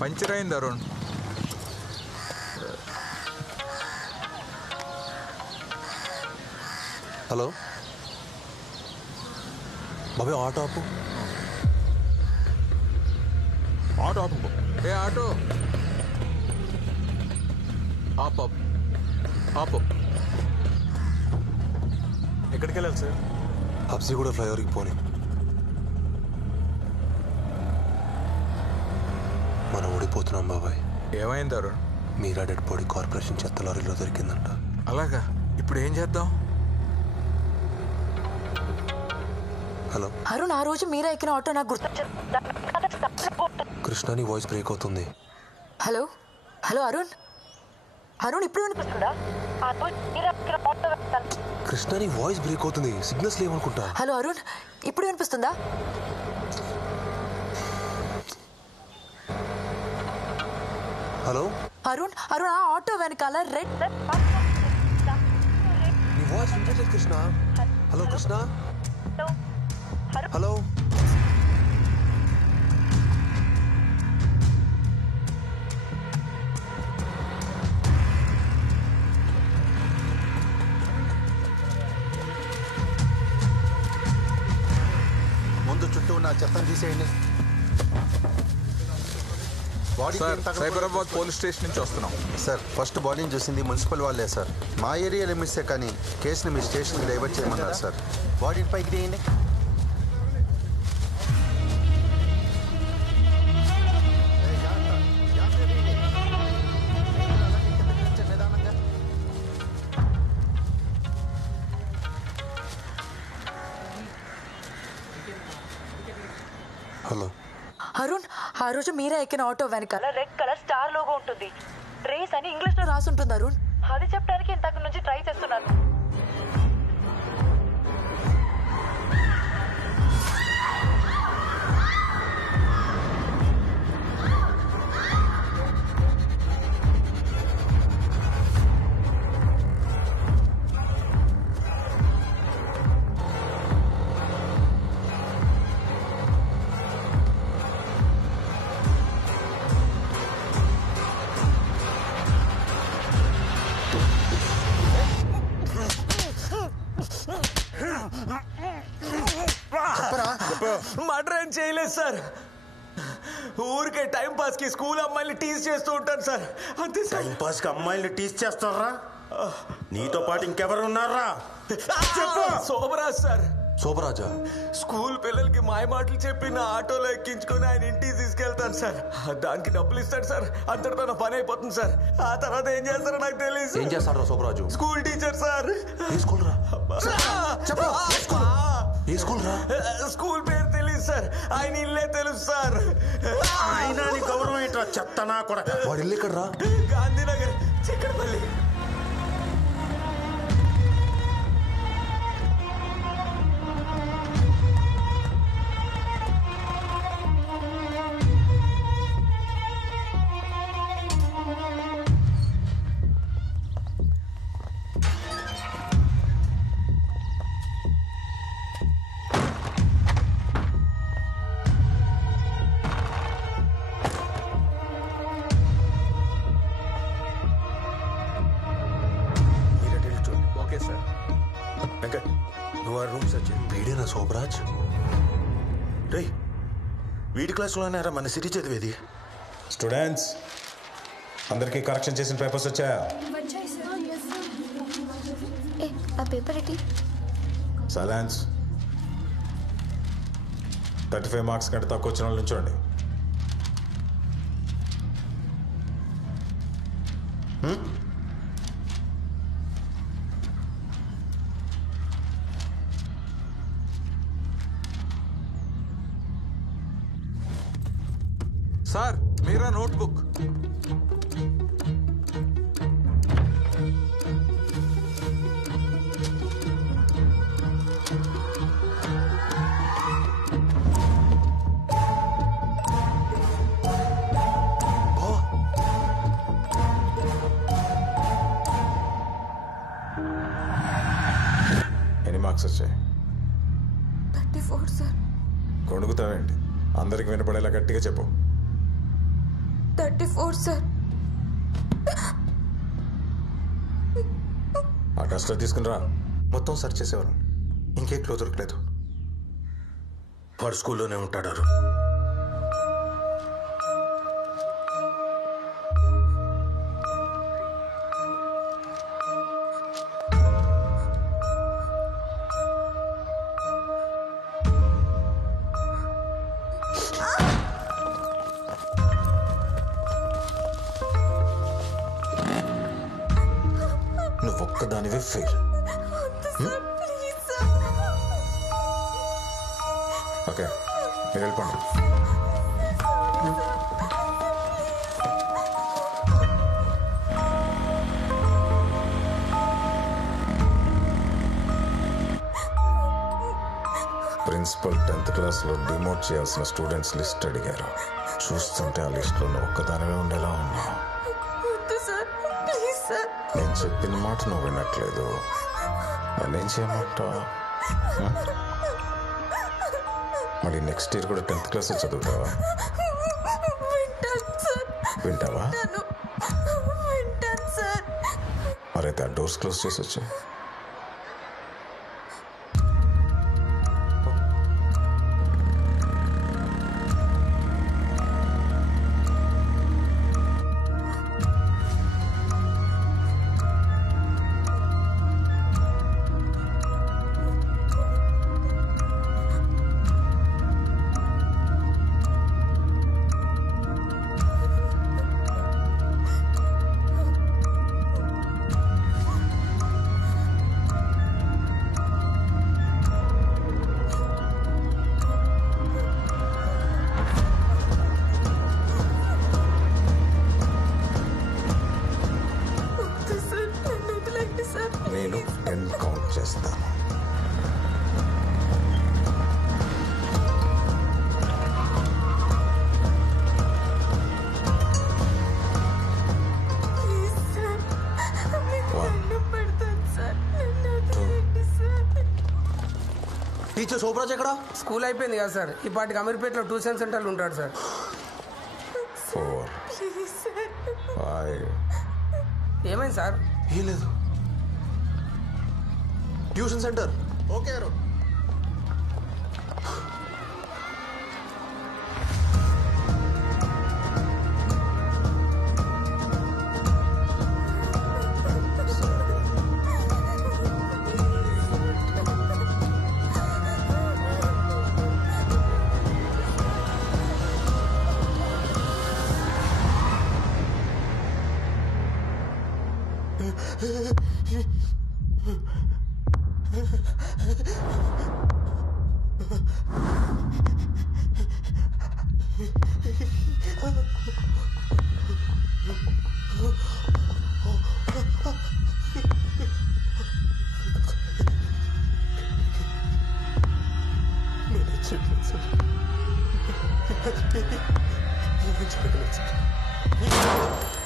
Puncture అయింది Arun. Hello బాబాయ్, auto ఆపు. ఆటో ఆపు. ఏ ఆటో ఆపు ఆపు. ఎక్కడికి వెళ్ళాలి సార్? హబ్సిగూడ ఫ్లైఓవర్కి పోనీ. మనం ఓడిపోతున్నాం బాబాయ్. ఏమైంది అరుణ్? మీరా డెడ్ బాడీ కార్పొరేషన్ చెత్త లారీలో దొరికిందంట. అలాగా? ఇప్పుడు ఏం చేద్దాం? హలో అరుణ్, ఆ రోజు మీరా ఎక్కిన ఆటో నాకు గుర్తు. కృష్ణని వాయిస్ బ్రేక్ అవుతుంది. హలో హలో అరుణ్, అరుణ్ ఇప్పుడు వినిపిస్తుందా? కృష్ణని వాయిస్ బ్రేక్ అవుతుంది, సిగ్నల్స్ లేవనుకుంటా. హలో అరుణ్, ఇప్పుడు వినిపిస్తుందా? హలో అరుణ్ అరుణ్, ఆ ఆటో వెనకాల రెడ్. నీ వాయిస్ వినిపించలేదు కృష్ణ. హలో కృష్ణ. హలో ముందు చుట్టూ ఉన్న చెత్తను తీసేయండి. సైబరాబాద్ పోలీస్ స్టేషన్ నుంచి వస్తున్నాం సార్. ఫస్ట్ బాడీని చూసింది మున్సిపల్ వాళ్ళే సార్. మా ఏరియా లిమిట్సే కానీ కేసుని మీ స్టేషన్కి డైవర్ట్ చేయమన్నారు సార్. బాడీని పైకి తీయండి. హలో అరుణ్, ఆ రోజు మీరా ఎక్కిన ఆటో వెనకాల రెడ్ కలర్ స్టార్ లోగో ఉంటుంది. రేస్ అని ఇంగ్లీష్ లో రాసి ఉంటుంది అరుణ్. అది చెప్పడానికి ఇంతకు నుంచి ట్రై చేస్తున్నాను. మర్డర్ ఏం చేయలేదు సార్. ఊరికే టైం పాస్ కి స్కూల్ అమ్మాయిని టీజ్ చేస్తూ ఉంటాను సార్. అంతే సార్. టైం పాస్ కి అమ్మాయిని టీజ్ చేస్తారా? నీతో పాటు ఇంకెవరు ఉన్నారా? శోభరాజ్ సార్. శోభరాజా? స్కూల్ పిల్లలకి మాయ మాటలు చెప్పి నా ఆటోలో ఎక్కించుకొని ఆయన ఇంటికి తీసుకెళ్తాను సార్. దానికి డబ్బులు ఇస్తాడు సార్. అంతటితో నా పని అయిపోతుంది సార్. ఆ తర్వాత ఏం చేస్తారో నాకు తెలియదు. ఏం చేస్తాడు Shobha Raju? School teacher sir. School పేరు తెలియదు సార్. ఆయన ఇల్లే తెలుసు సార్. ఆయన గౌరవం ఏంట్రా చెత్తనా కూడా. వాడు ఇల్లు ఎక్కడరా? గాంధీనగర్, చిక్కడపల్లి. వీడేనా శోభరాజ్? రే, వీడి క్లాస్లోనేరా మన సిటీ చదివేది. స్టూడెంట్స్ అందరికీ కరెక్షన్ చేసిన పేపర్స్ వచ్చాయా? సైలెన్స్. 35 మార్క్స్ కంటే తక్కువ వచ్చిన వాళ్ళు నుంచోండి. సార్, మీరా నోట్బుక్. ఎన్ని మార్క్స్ వచ్చాయి? 34 సార్. కొడుకుతావేంటి? అందరికి వినపడేలా గట్టిగా చెప్పు. 34 సార్. ఆ డస్టర్ తీసుకుని రా. మొత్తం సెర్చ్ చేసేవారు, ఇంకే క్లో దొరకలేదు. వాడు స్కూల్లోనే ఉంటాడు అరుణ్. నువ్వు ఒక్కదానివే ఫెయిల్. ఓకే, మీరు వెళ్ళిపోండి. ప్రిన్సిపల్ 10th క్లాస్లో డిమోట్ చేయాల్సిన స్టూడెంట్స్ లిస్ట్ అడిగారు. చూస్తుంటే ఆ లిస్టులో నువ్వు ఒక్కదానివే ఉండేలా ఉన్నావు. నేను చెప్పిన మాట నువ్వు వినట్లేదు. నన్నేం చేయమంటావు? మళ్ళీ నెక్స్ట్ ఇయర్ కూడా 10th క్లాస్ చదువుతావా? వింటావా? మరైతే ఆ డోర్స్ క్లోజ్ చేసి వచ్చా. నేను 10 కౌంట్ చేస్తాను. టీచర్ శోభరాజ్ ఎక్కడా? స్కూల్ అయిపోయింది కదా సార్. ఈ పాటికి అమీర్పేటలో ట్యూషన్ సెంటర్లు ఉంటాడు సార్. 4 5 ఏమైంది సార్? ఏం లేదు. Tuition centre. ఓకే అరుణ్. నేను